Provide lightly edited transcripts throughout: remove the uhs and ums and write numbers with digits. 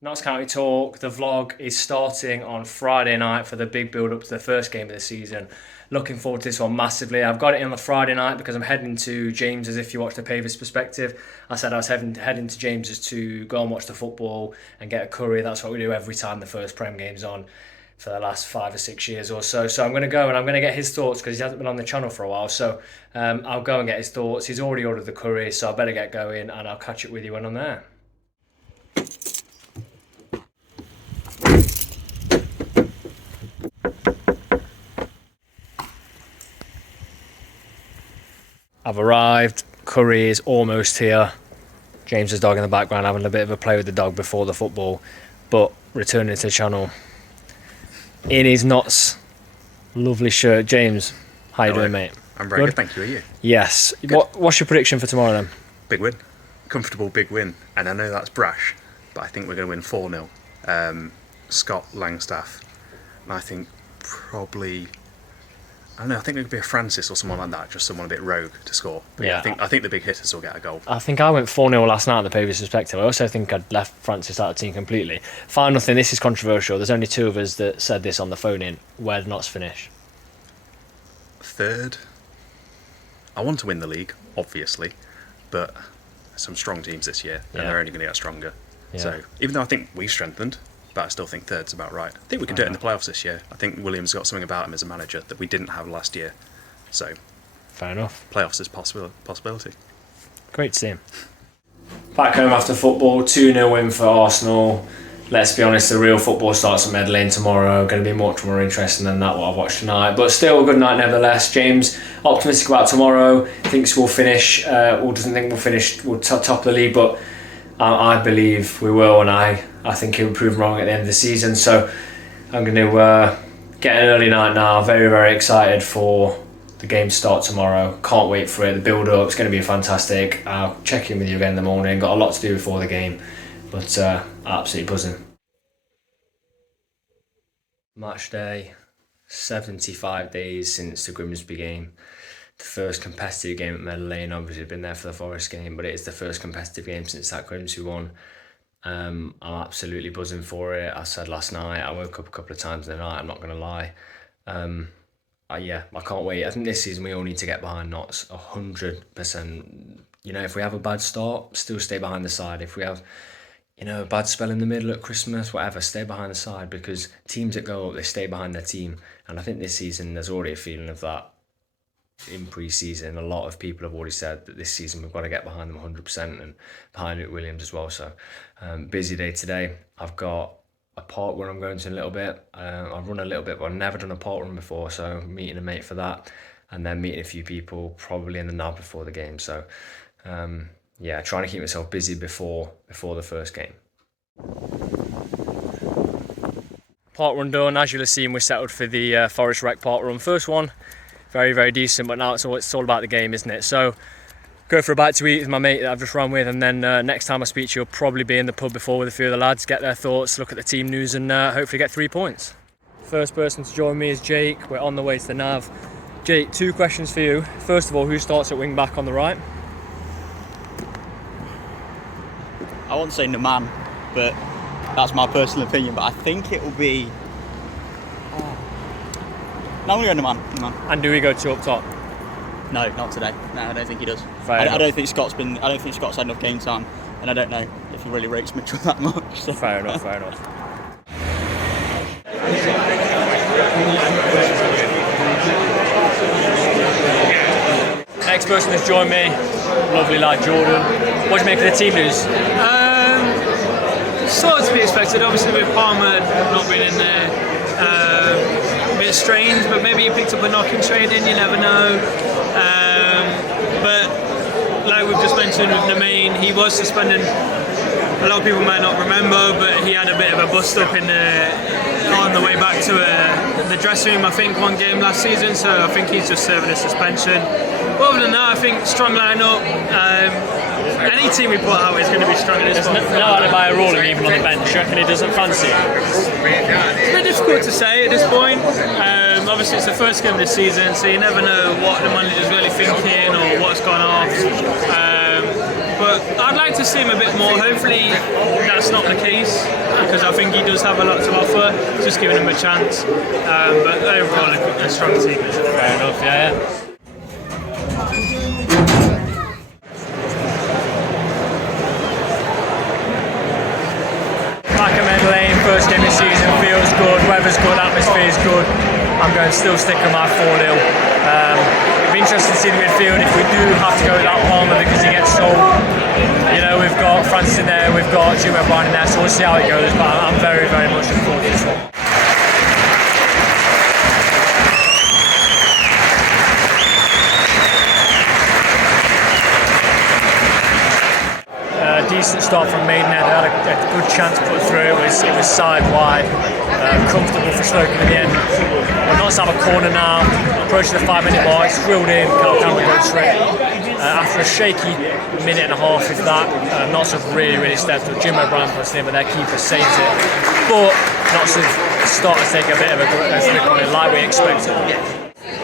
Notts County Talk, the vlog is starting on Friday night for the big build up to the first game of the season. Looking forward to this one massively. I've got it in on the Friday night because I'm heading to James's. If you watch the Pavis perspective, I said I was heading to James's to go and watch the football and get a curry. That's what we do every time the first Prem game's on for the last 5 or 6 years or so. So I'm going to go and I'm going to get his thoughts because he hasn't been on the channel for a while. So I'll go and get his thoughts. He's already ordered the curry, so I better get going and I'll catch up with you when I'm there. I've arrived, curry is almost here. James's dog in the background having a bit of a play with the dog before the football, but returning to the channel in his Notts lovely shirt. James, how you doing, mate? I'm very good, thank you. Are you? Yes. What's your prediction for tomorrow then? Big win. Comfortable big win. And I know that's brash, but I think we're going to win 4-0. Scott Langstaff. And I think probably... I don't know, I think it could be a Francis or someone like that, just someone a bit rogue to score. But yeah, I think the big hitters will get a goal. I think I went 4-0 last night in the previous perspective. I also think I'd left Francis out of the team completely. Final thing, this is controversial. There's only two of us that said this on the phone in. Where did Notts finish? Third. I want to win the league, obviously, but some strong teams this year, and they're only going to get stronger. Yeah. So even though I think we've strengthened, but I still think third's about right. I think we can do it in the playoffs this year. I think William's got something about him as a manager that we didn't have last year. So, fair enough. Playoffs is possibility. Great to see him. Back home after football, 2-0 win for Arsenal. Let's be honest, the real football starts at Meadow Lane tomorrow. Going to be much more interesting than that what I've watched tonight. But still a good night nevertheless. James, optimistic about tomorrow. Thinks we'll finish, or doesn't think we'll top of the league, but I believe we will, and I think he'll prove wrong at the end of the season. So I'm going to get an early night now. Very, very excited for the game to start tomorrow. Can't wait for it. The build-up is going to be fantastic. I'll check in with you again in the morning. Got a lot to do before the game, but absolutely buzzing. Match day, 75 days since the Grimsby game. The first competitive game at Meadow Lane. Obviously been there for the Forest game, but it is the first competitive game since that Grimsby one. I'm absolutely buzzing for it. I said last night, I woke up a couple of times in the night, I'm not going to lie. I can't wait. I think this season we all need to get behind Notts 100%. You know, if we have a bad start, still stay behind the side. If we have, a bad spell in the middle at Christmas, whatever, stay behind the side, because teams that go up, they stay behind their team. And I think this season there's already a feeling of that. In pre-season, a lot of people have already said that this season we've got to get behind them 100% and behind Luke Williams as well. So busy day today. I've got a park run I'm going to in a little bit. I've run a little bit, but I've never done a park run before, so meeting a mate for that, and then meeting a few people probably in the NAB before the game. So trying to keep myself busy before the first game. Park run done. As you'll have seen, we're settled for the Forest Rec park run. First one. Very, very decent, but now it's all about the game, isn't it? So, go for a bite to eat with my mate that I've just run with, and then next time I speak to you, I'll probably be in the pub before with a few of the lads, get their thoughts, look at the team news, and hopefully get 3 points. First person to join me is Jake. We're on the way to the nav. Jake, 2 questions for you. First of all, who starts at wing back on the right? I won't say Naman, but that's my personal opinion, but I think it will be... No, I'm going to go Naman. And do we go 2 up top? No, not today. No, I don't think he does. I don't think Scott's had enough game time, and I don't know if he really rates Mitchell that much. So. Fair enough. Next person has joined me, lovely lad Jordan. What do you make of the team news? Sort of to be expected, obviously with Palmer not being in there. A bit strange, but maybe he picked up a knock in training, you never know. But like we've just mentioned with Nemain, he was suspended. A lot of people might not remember, but he had a bit of a bust up on the way back to the dressing room, I think, one game last season, so I think he's just serving a suspension. But other than that, I think strong line-up. Any team we put out is going to be strong at this point. There's no Adebayo rolling even on the bench. You reckon he doesn't fancy it? It's a bit difficult to say at this point. Obviously, it's the first game of the season, so you never know what the manager's really thinking or what's gone off. but I'd like to see him a bit more. Hopefully that's not the case, because I think he does have a lot to offer, just giving him a chance. But overall, a strong team. Fair enough, yeah. Back at Meadow Lane, first game of the season, feels good, weather's good, atmosphere's good. I'm going to still stick on my 4-0. It'll be interesting to see the midfield if we do have to go without Palmer because he gets sold. You know, we've got Francis in there, we've got Jim O'Brien in there, so we'll see how it goes, but I'm very, very much looking forward to this one. Decent start from Maidenhead. They had a good chance to put through. It was side wide, comfortable for Slocum in the end. We're not to have a corner now. Approaching the 5-minute mark, it's drilled in. Carl Campbell going straight. After a shaky minute and a half, if that, Notts have really stepped up. Jim O'Brien puts it in, but their keeper saves it. But Notts have started to take a bit of a grip on it, like we expected.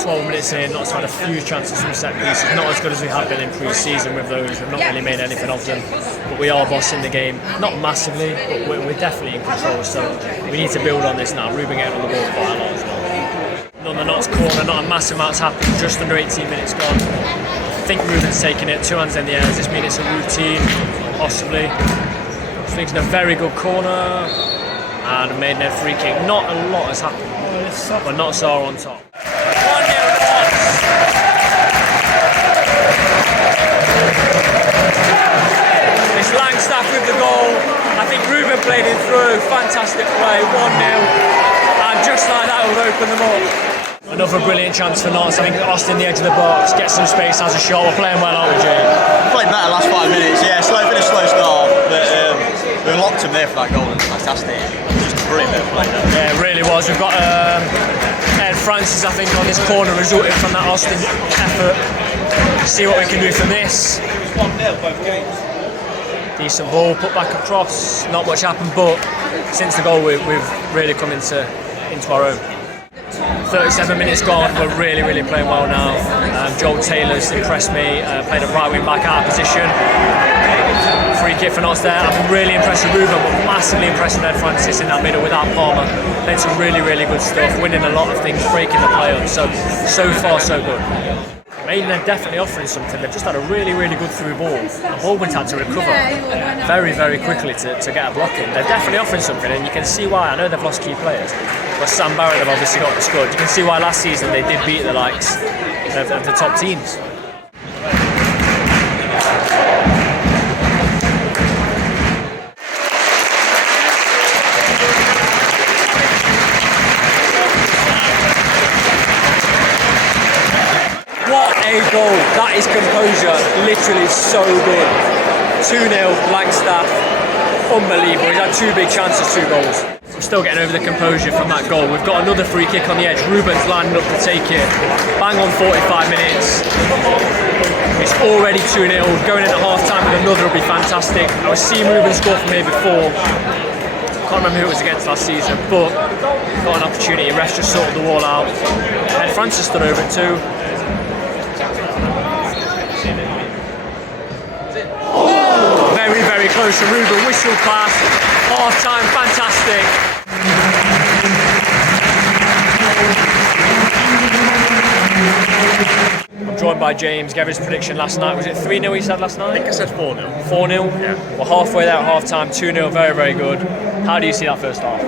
12 minutes in, Notts had a few chances from set pieces, not as good as we have been in pre-season with those. We've not really made anything of them, but we are bossing the game, not massively, but we're definitely in control, so we need to build on this now. Ruben getting on the ball quite a lot as well. On the Notts corner, not a massive amount's happened, just under 18 minutes gone. I think Ruben's taking it, 2 hands in the air. Does this mean it's a routine? Possibly. I think it's a very good corner, and a Maidenhead free kick. Not a lot has happened, but Notts are on top. It's Langstaff with the goal. I think Ruben played it through. Fantastic play, 1-0. And just like that, we've opened them up. Another brilliant chance for Notts. I think Austin, the edge of the box, gets some space, has a shot. We're playing well, aren't we, Jay? Played better last 5 minutes, yeah. Bit of slow start, but we unlocked him there for that goal. And fantastic. Just a brilliant bit of play there. Yeah, it really was. We've got Ed Francis, I think, on this corner, resulting from that Austin effort. See what we can do from this. 1-0 both games. Decent ball, put back across. Not much happened, but since the goal, we've really come into our own. 37 minutes gone, we're really playing well now. Joel Taylor's impressed me, played a right wing back out of position. Free kick for Notts there. I've been really impressed with Ruben, but massively impressed with Ed Francis in that middle without Palmer. Playing some really good stuff, winning a lot of things, breaking the play up. So far so good. Maidenhead definitely offering something. They've just had a really good through ball. And Baldwin's had to recover very quickly to get a block in. They're definitely offering something, and you can see why. I know they've lost key players, but Sam Barrett have obviously got the squad. You can see why last season they did beat the likes of the top teams. A goal, that is composure, literally so good. 2-0, Langstaff, unbelievable. He's had 2 big chances, 2 goals. We're still getting over the composure from that goal. We've got another free kick on the edge. Ruben's lining up to take it. Bang on 45 minutes. It's already 2-0. Going in at half time with another would be fantastic. I was seeing Ruben score from here before. Can't remember who it was against last season, but got an opportunity. Refs just sorted the wall out. Ed Francis stood over it too. Very close to Ruben, whistle pass, half time, fantastic. I'm joined by James, gave his prediction last night. Was it 3-0 he said last night? I think I said 4-0. 4-0? Yeah. We're halfway there at half time, 2-0, very good. How do you see that first half?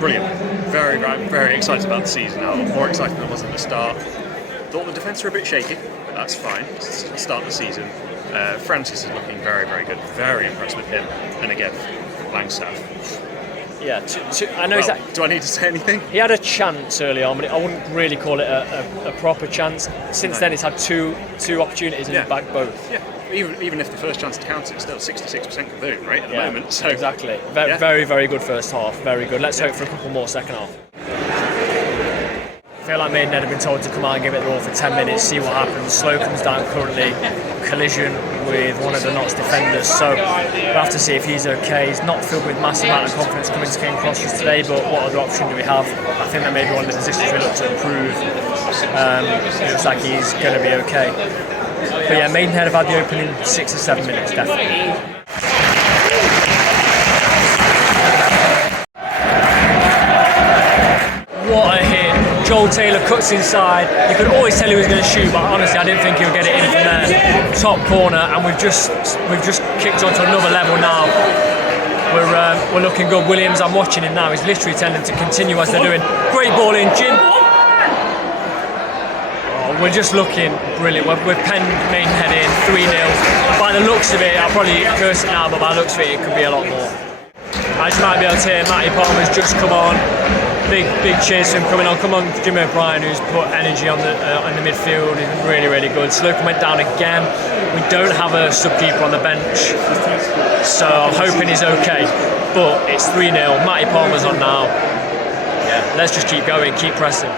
Brilliant. Very excited about the season now. More excited than I was at the start. Thought the defence were a bit shaky, but that's fine. It's the start of the season. Francis is looking very good. Very impressed with him. And again, Langstaff. Yeah, I know. Well, do I need to say anything? He had a chance early on, but I wouldn't really call it a proper chance. Since then, he's had two opportunities and he's bagged both. Yeah, even if the first chance counts, it's still 66% conversion rate at the moment. So exactly. Very good first half. Very good. Let's hope for a couple more second half. I feel like Maidenhead have been told to come out and give it their all for 10 minutes, see what happens. Slocum's down currently, collision with one of the Notts defenders, so we'll have to see if he's okay. He's not filled with massive amount of confidence coming to King Crosses today, but what other option do we have? I think that may be one of the positions we look to improve. It looks like he's going to be okay. But yeah, Maidenhead have had the opening 6 or 7 minutes, definitely. What a hit. Joel Taylor cuts inside. You could always tell he was going to shoot, but honestly I didn't think he would get it in from there. Top corner, and we've just kicked on to another level now. We're looking good. Williams, I'm watching him now, he's literally telling them to continue as they're doing. Great ball in, Jim. Oh, we're just looking brilliant. We've penned Maidenhead in 3-0. By the looks of it, I'll probably curse it now, but by the looks of it, it could be a lot more. As you might be able to hear, Matty Palmer's just come on. Big cheers to him coming on. Come on, Jimmy O'Brien, who's put energy on the midfield. He's been really, really good. Slocum went down again. We don't have a sub-keeper on the bench, so I'm hoping he's okay. But it's 3-0. Matty Palmer's on now. Yeah, let's just keep going, keep pressing.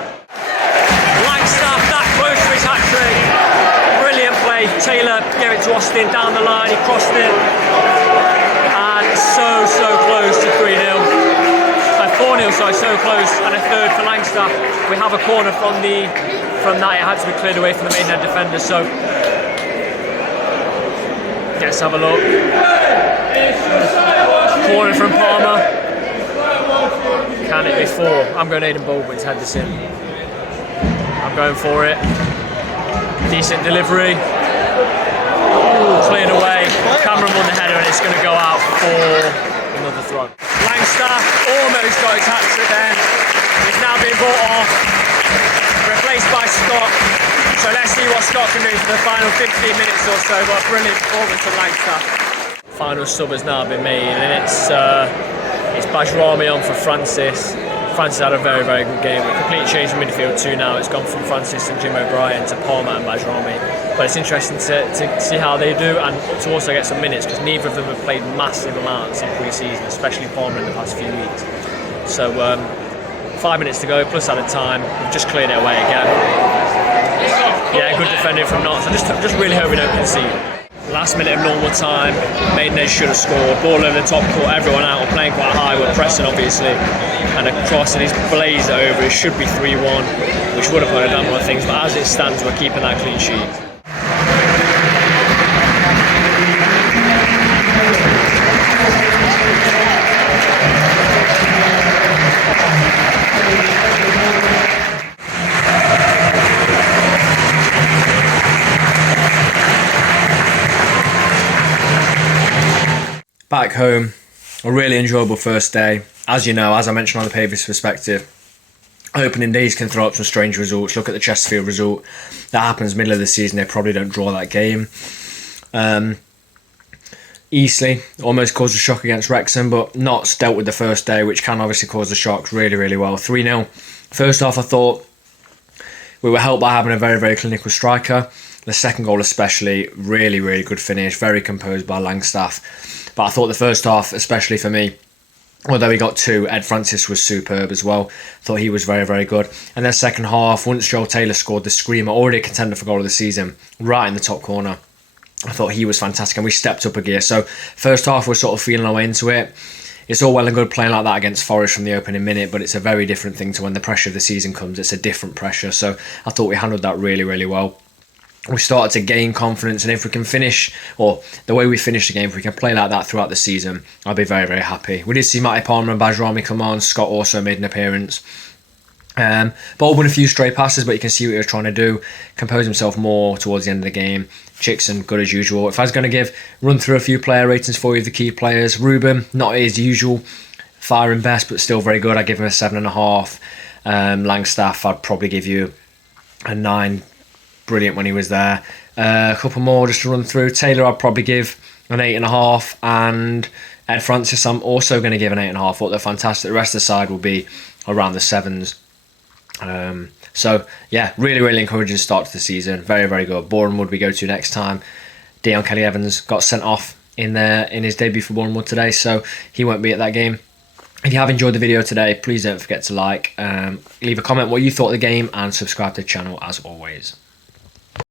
Langstaff that close to his hat-trick. Brilliant play. Taylor gave it to Austin down the line. He crossed it. And so close to 3-0. 4-0, sorry, so close, and a third for Langstaff. We have a corner from that. It had to be cleared away from the Maidenhead defender, so let's have a look. Corner from Palmer. Can it be 4? I'm going Aidan Baldwin to head this in. I'm going for it. Decent delivery. Cleared away. Cameron won the header, and it's going to go out for another throw. Langstaff almost got his hat-trick then. He's now been bought off, replaced by Scott. So let's see what Scott can do for the final 15 minutes or so. What a brilliant performance from Langstaff. Final sub has now been made, and it's Bajrami on for Francis. Francis had a very, very good game. A complete change in midfield too now. It's gone from Francis and Jim O'Brien to Palmer and Bajrami. But it's interesting to see how they do, and to also get some minutes, because neither of them have played massive amounts in pre-season, especially Palmer in the past few weeks. So 5 minutes to go, plus added time. We've just cleared it away again. Yeah, good defending from Knox. I just really hope we don't concede. Last minute of normal time, Maidenhead should have scored. Ball over the top court, everyone out, we're playing quite high, we're pressing obviously. And a cross, and he's blazed it over. It should be 3-1, which would have put a damn lot of things, but as it stands, we're keeping that clean sheet. Back home, a really enjoyable first day. As you know, as I mentioned on the previous perspective, opening days can throw up some strange results. Look at the Chesterfield result. That happens middle of the season. They probably don't draw that game. Eastleigh almost caused a shock against Wrexham, but Notts dealt with the first day, which can obviously cause the shocks really, really well. 3-0. First off, I thought we were helped by having a very, very clinical striker. The second goal especially, really, really good finish. Very composed by Langstaff. But I thought the first half, especially for me, although he got 2, Ed Francis was superb as well. Thought he was very, very good. And then second half, once Joel Taylor scored the screamer, already a contender for goal of the season, right in the top corner, I thought he was fantastic, and we stepped up a gear. So first half, we're sort of feeling our way into it. It's all well and good playing like that against Forest from the opening minute, but it's a very different thing to when the pressure of the season comes. It's a different pressure. So I thought we handled that really, really well. We started to gain confidence, and if we can finish, or the way we finish the game, if we can play like that throughout the season, I'll be very, very happy. We did see Matty Palmer and Bajrami come on. Scott also made an appearance. Baldwin a few stray passes, but you can see what he was trying to do. Compose himself more towards the end of the game. Chickson, good as usual. If I was going to run through a few player ratings for you of the key players, Ruben, not his usual firing best, but still very good. I'd give him a 7.5. Langstaff, I'd probably give you a 9. Brilliant when he was there. A couple more just to run through. Taylor, I'd probably give an 8.5, and Ed Francis, I'm also going to give an 8.5. Thought they're fantastic. The rest of the side will be around the 7s. So yeah, really, really encouraging start to the season. Very, very good. Bournemouth we go to next time. Dion Kelly-Evans got sent off in his debut for Bournemouth today, so he won't be at that game. If you have enjoyed the video today, please don't forget to like, leave a comment what you thought of the game, and subscribe to the channel as always.